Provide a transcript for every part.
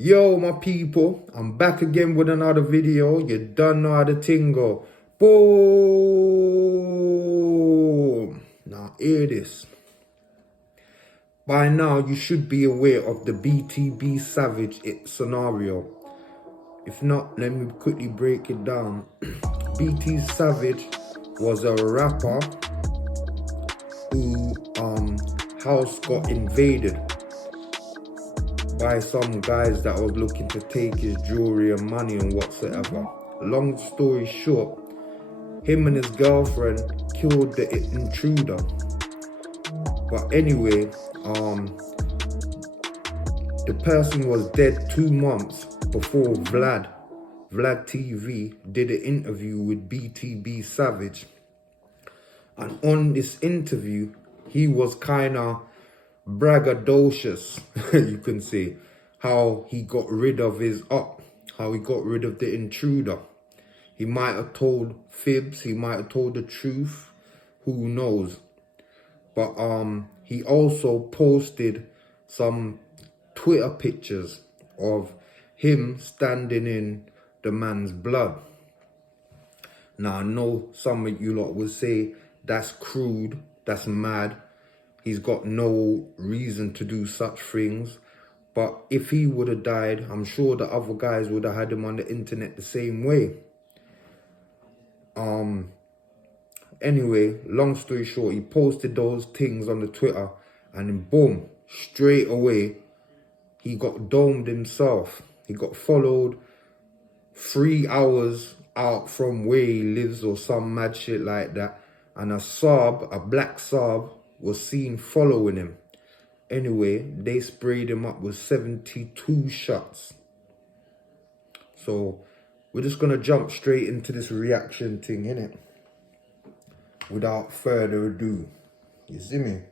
Yo, my people, I'm back again with another video. You done know how the thing go. Boom! Now hear this. By now, you should be aware of the BTB Savage scenario. If not, let me quickly break it down. BT Savage was a rapper who house got invaded by some guys that was looking to take his jewelry and money and whatsoever. Long story short, him and his girlfriend killed the intruder. But anyway, the person was dead 2 months before Vlad TV did an interview with BTB Savage. And on this interview, he was kind of braggadocious, you can say, how he got rid of how he got rid of the intruder. He might have told fibs, he might have told the truth, who knows. But he also posted some Twitter pictures of him standing in the man's blood. Now I know some of you lot will say that's crude, that's mad. He's got no reason to do such things. But if he would have died, I'm sure the other guys would have had him on the internet the same way. Anyway, long story short, he posted those things on the Twitter and then boom, straight away, he got domed himself. He got followed 3 hours out from where he lives or some mad shit like that. And a Saab, a black Saab, was seen following him. Anyway, they sprayed him up with 72 shots. So we're just gonna jump straight into this reaction thing, innit? Without further ado. You see me?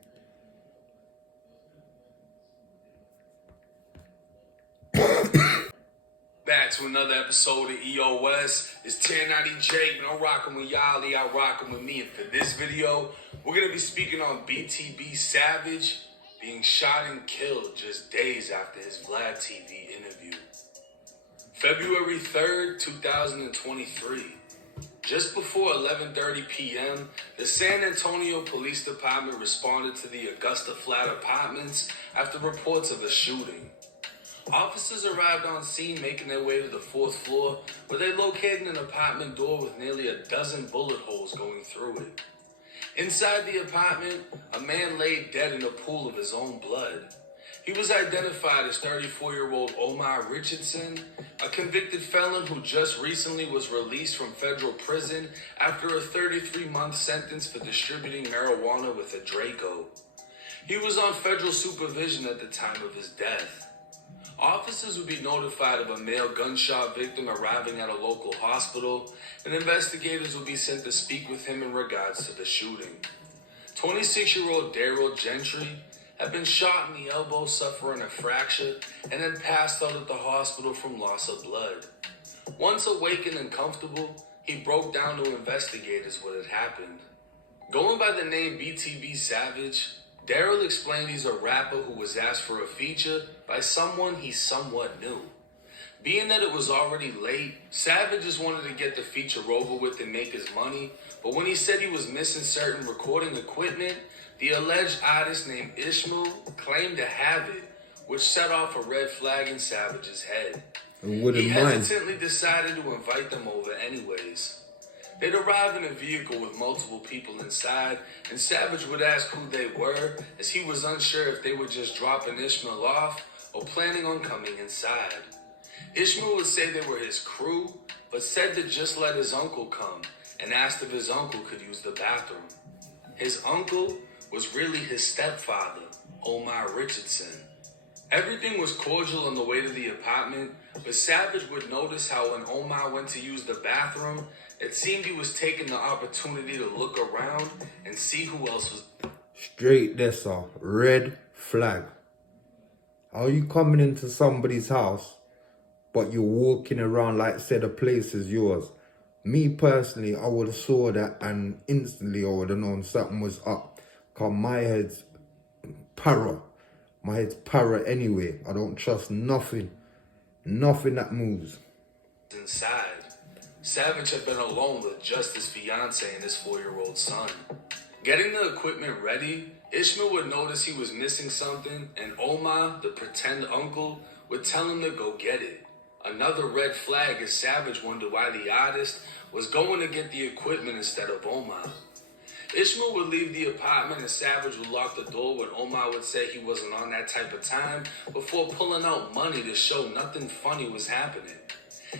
Back to another episode of EOS. It's 1090 Jake, no rocking with Yali, out rocking with me. And for this video, we're gonna be speaking on BTB Savage being shot and killed just days after his Vlad TV interview. February 3rd, 2023. Just before 11:30 p.m., the San Antonio Police Department responded to the Augusta Flat Apartments after reports of a shooting. Officers arrived on scene making their way to the 4th floor, where they located an apartment door with nearly a dozen bullet holes going through it. Inside the apartment, a man lay dead in a pool of his own blood. He was identified as 34-year-old Omar Richardson, a convicted felon who just recently was released from federal prison after a 33-month sentence for distributing marijuana with a Draco. He was on federal supervision at the time of his death. Officers would be notified of a male gunshot victim arriving at a local hospital, and investigators would be sent to speak with him in regards to the shooting. 26-year-old Daryl Gentry had been shot in the elbow, suffering a fracture, and had passed out at the hospital from loss of blood. Once awakened and comfortable, he broke down to investigators what had happened. Going by the name BTB Savage, Daryl explained he's a rapper who was asked for a feature by someone he somewhat knew. Being that it was already late, Savage just wanted to get the feature over with and make his money, but when he said he was missing certain recording equipment, the alleged artist named Ishmael claimed to have it, which set off a red flag in Savage's head. He hesitantly decided to invite them over anyways. They'd arrive in a vehicle with multiple people inside, and Savage would ask who they were, as he was unsure if they were just dropping Ishmael off or planning on coming inside. Ishmael would say they were his crew, but said to just let his uncle come, and asked if his uncle could use the bathroom. His uncle was really his stepfather, Omar Richardson. Everything was cordial on the way to the apartment, but Savage would notice how when Omar went to use the bathroom, it seemed he was taking the opportunity to look around and see who else was. Straight, that's a red flag. How you coming into somebody's house, but you're walking around like said the place is yours? Me personally, I would have saw that and instantly I would have known something was up. Cause my head's para. My head's para anyway. I don't trust nothing Nothing that moves. Inside, Savage had been alone with just his fiance and his 4-year-old son. Getting the equipment ready, Ishmael would notice he was missing something, and Omar, the pretend uncle, would tell him to go get it. Another red flag as Savage wondered why the artist was going to get the equipment instead of Omar. Ishmael would leave the apartment and Savage would lock the door when Omar would say he wasn't on that type of time before pulling out money to show nothing funny was happening.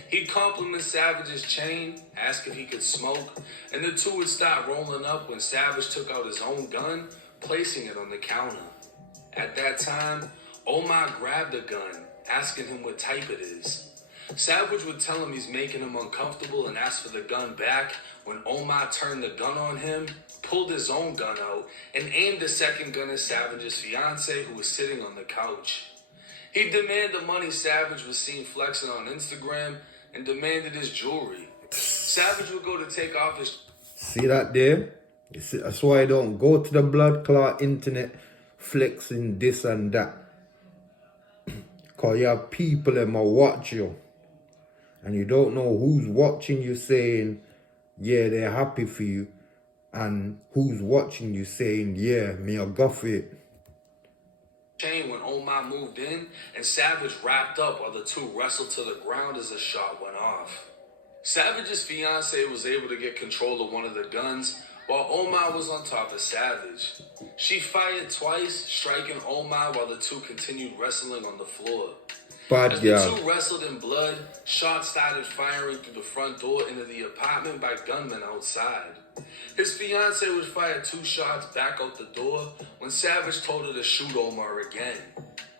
He'd compliment Savage's chain, ask if he could smoke, and the two would start rolling up when Savage took out his own gun, placing it on the counter. At that time, Omar grabbed the gun, asking him what type it is. Savage would tell him he's making him uncomfortable and ask for the gun back when Omar turned the gun on him, pulled his own gun out, and aimed the second gun at Savage's fiance who was sitting on the couch. He demanded the money Savage was seen flexing on Instagram and demanded his jewelry. Savage would go to take off his... See that there? You see, that's why I don't go to the blood clot internet flexing this and that. Because you have people that might watch you. And you don't know who's watching you saying, yeah, they're happy for you. And who's watching you saying, yeah, me, I go for it. Chain when Omar moved in and Savage wrapped up while the two wrestled to the ground as a shot went off. Savage's fiance was able to get control of one of the guns while Omar was on top of Savage. She fired twice, striking Omar while the two continued wrestling on the floor. As the two wrestled in blood, shots started firing through the front door into the apartment by gunmen outside. His fiance would fire 2 shots back out the door when Savage told her to shoot Omar again.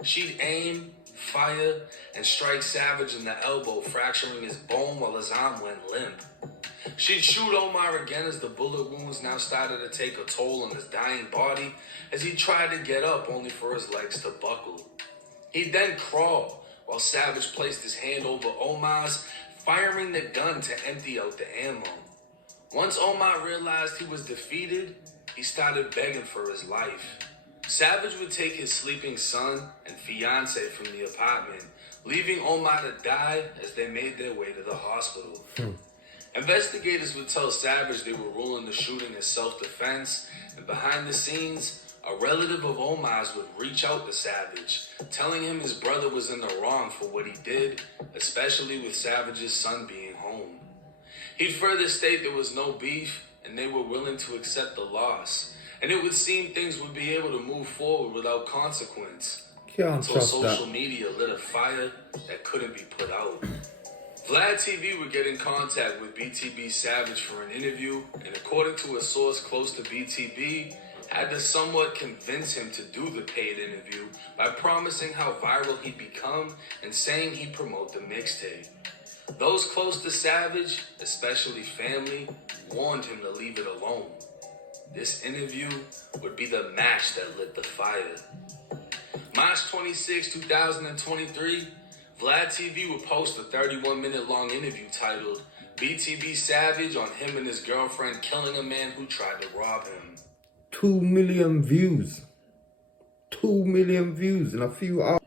She'd aim, fire, and strike Savage in the elbow, fracturing his bone while his arm went limp. She'd shoot Omar again as the bullet wounds now started to take a toll on his dying body as he tried to get up only for his legs to buckle. He'd then crawl while Savage placed his hand over Omar's, firing the gun to empty out the ammo. Once Omar realized he was defeated, he started begging for his life. Savage would take his sleeping son and fiance from the apartment, leaving Omar to die as they made their way to the hospital. Investigators would tell Savage they were ruling the shooting as self-defense, and behind the scenes, a relative of Omar's would reach out to Savage, telling him his brother was in the wrong for what he did, especially with Savage's son being home. He'd further state there was no beef and they were willing to accept the loss, and it would seem things would be able to move forward without consequence until social media lit a fire that couldn't be put out. Vlad TV would get in contact with BTB Savage for an interview, and according to a source close to BTB, had to somewhat convince him to do the paid interview by promising how viral he'd become and saying he'd promote the mixtape. Those close to Savage, especially family, warned him to leave it alone. This interview would be the match that lit the fire. March 26, 2023, Vlad TV would post a 31-minute long interview titled BTB Savage on him and his girlfriend killing a man who tried to rob him. 2 million views. 2 million views in a few hours.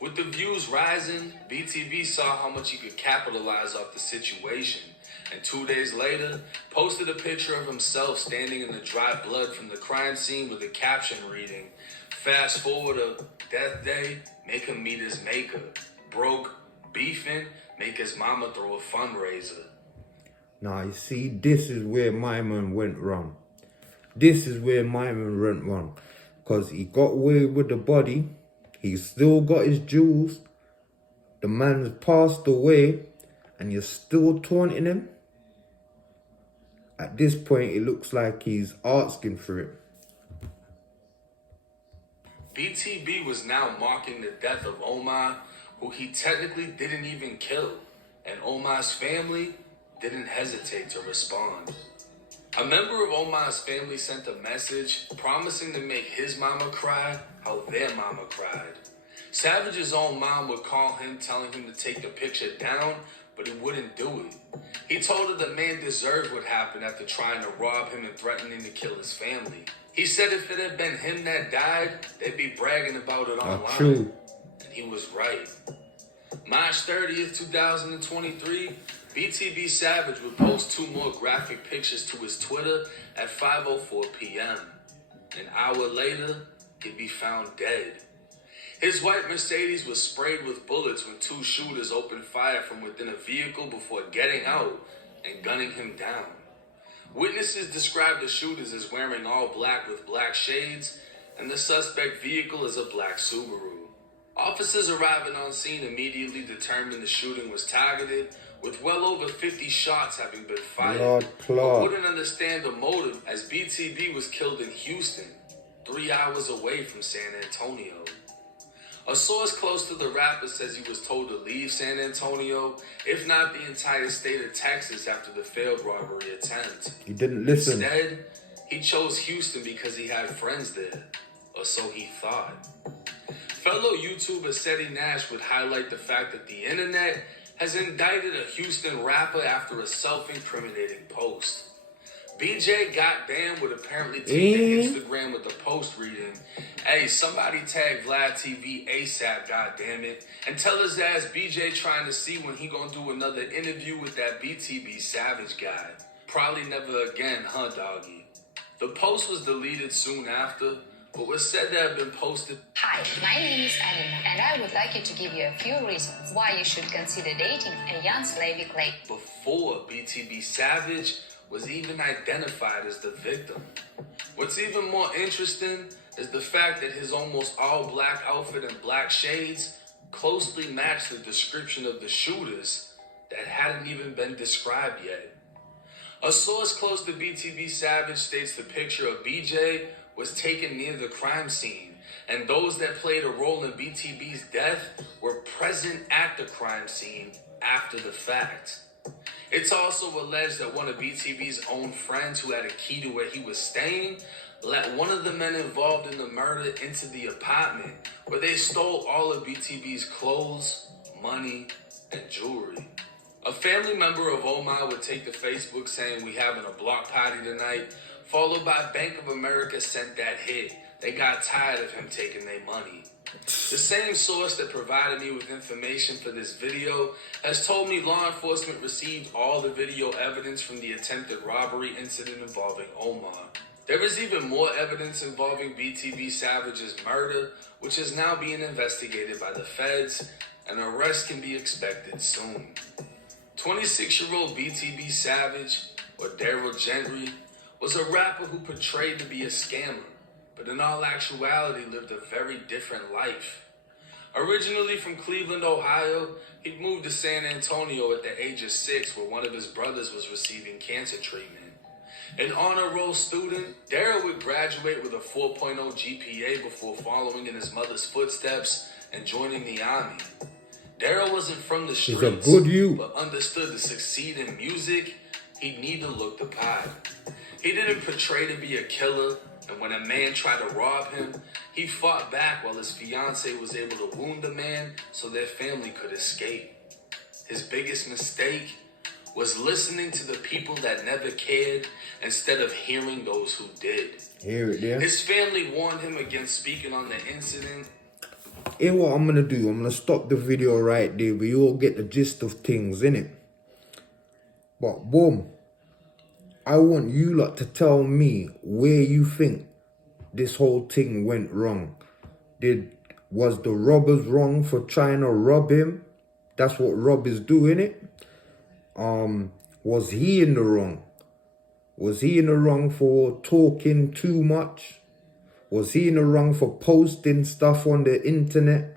With the views rising, BTB saw how much he could capitalize off the situation, and 2 days later, posted a picture of himself standing in the dry blood from the crime scene with a caption reading, "Fast forward to death day, make him meet his maker. Broke, beefing, make his mama throw a fundraiser." Now, you see, this is where my man went wrong. This is where my man went wrong. Because he got away with the body. He still got his jewels. The man's passed away. And you're still taunting him. At this point, it looks like he's asking for it. BTB was now mocking the death of Omar, who he technically didn't even kill. And Omar's family didn't hesitate to respond. A member of Omar's family sent a message promising to make his mama cry how their mama cried. Savage's own mom would call him telling him to take the picture down, but he wouldn't do it. He told her the man deserved what happened after trying to rob him and threatening to kill his family. He said if it had been him that died, they'd be bragging about it online. True. And he was right. March 30th, 2023, BTB Savage would post 2 more graphic pictures to his Twitter at 5:04 p.m. An hour later, he'd be found dead. His white Mercedes was sprayed with bullets when 2 shooters opened fire from within a vehicle before getting out and gunning him down. Witnesses described the shooters as wearing all black with black shades, and the suspect vehicle as a black Subaru. Officers arriving on scene immediately determined the shooting was targeted, with well over 50 shots having been fired. But wouldn't understand the motive, as BTB was killed in Houston, 3 hours away from San Antonio. A source close to the rapper says he was told to leave San Antonio, if not the entire state of Texas, after the failed robbery attempt. He didn't listen. Instead, he chose Houston because he had friends there, or so he thought. Fellow YouTuber Seti Nash would highlight the fact that the internet has indicted a Houston rapper after a self-incriminating post. BJ Goddamn would apparently take to Instagram with a post reading, "Hey, somebody tag Vlad TV ASAP, goddammit, and tell his ass BJ trying to see when he gonna do another interview with that BTB Savage guy. Probably never again, huh, doggy?" The post was deleted soon after, but was said to have been posted. Hi, my name is Alina, and I would like to give you a few reasons why you should consider dating a young Slavic lady. Before BTB Savage was even identified as the victim. What's even more interesting is the fact that his almost all-black outfit and black shades closely matched the description of the shooters that hadn't even been described yet. A source close to BTB Savage states the picture of BJ was taken near the crime scene, and those that played a role in BTB's death were present at the crime scene after the fact. It's also alleged that one of BTB's own friends, who had a key to where he was staying, let one of the men involved in the murder into the apartment, where they stole all of BTB's clothes, money, and jewelry. A family member of Omar would take to Facebook saying, "We having a block party tonight," followed by Bank of America sent that hit. They got tired of him taking their money. The same source that provided me with information for this video has told me law enforcement received all the video evidence from the attempted robbery incident involving Omar. There is even more evidence involving BTB Savage's murder, which is now being investigated by the feds. An arrest can be expected soon. 26-year-old BTB Savage, or Daryl Gentry, was a rapper who portrayed to be a scammer, but in all actuality lived a very different life. Originally from Cleveland, Ohio, he'd moved to San Antonio at the age of 6, where one of his brothers was receiving cancer treatment. An honor roll student, Daryl would graduate with a 4.0 GPA before following in his mother's footsteps and joining the Army. Daryl wasn't from the streets, He's a good youth, but understood to succeed in music, he'd need to look the part. He didn't portray to be a killer, and when a man tried to rob him, he fought back while his fiancée was able to wound the man so their family could escape. His biggest mistake was listening to the people that never cared instead of hearing those who did. Hear it there. His family warned him against speaking on the incident. Here what I'm gonna do, I'm gonna stop the video right there, but you all get the gist of things, innit? But boom, I want you lot to tell me where you think this whole thing went wrong. Was the robbers wrong for trying to rob him? That's what robbers do, innit? Was he in the wrong? Was he in the wrong for talking too much? Was he in the wrong for posting stuff on the internet?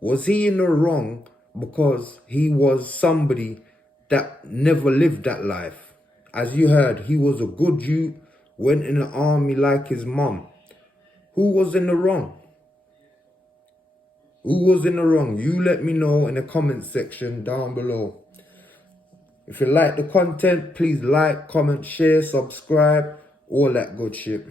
Was he in the wrong because he was somebody that never lived that life? As you heard, he was a good youth, went in the army like his mum. Who was in the wrong? Who was in the wrong? You let me know in the comment section down below. If you like the content, please like, comment, share, subscribe, all that good shit.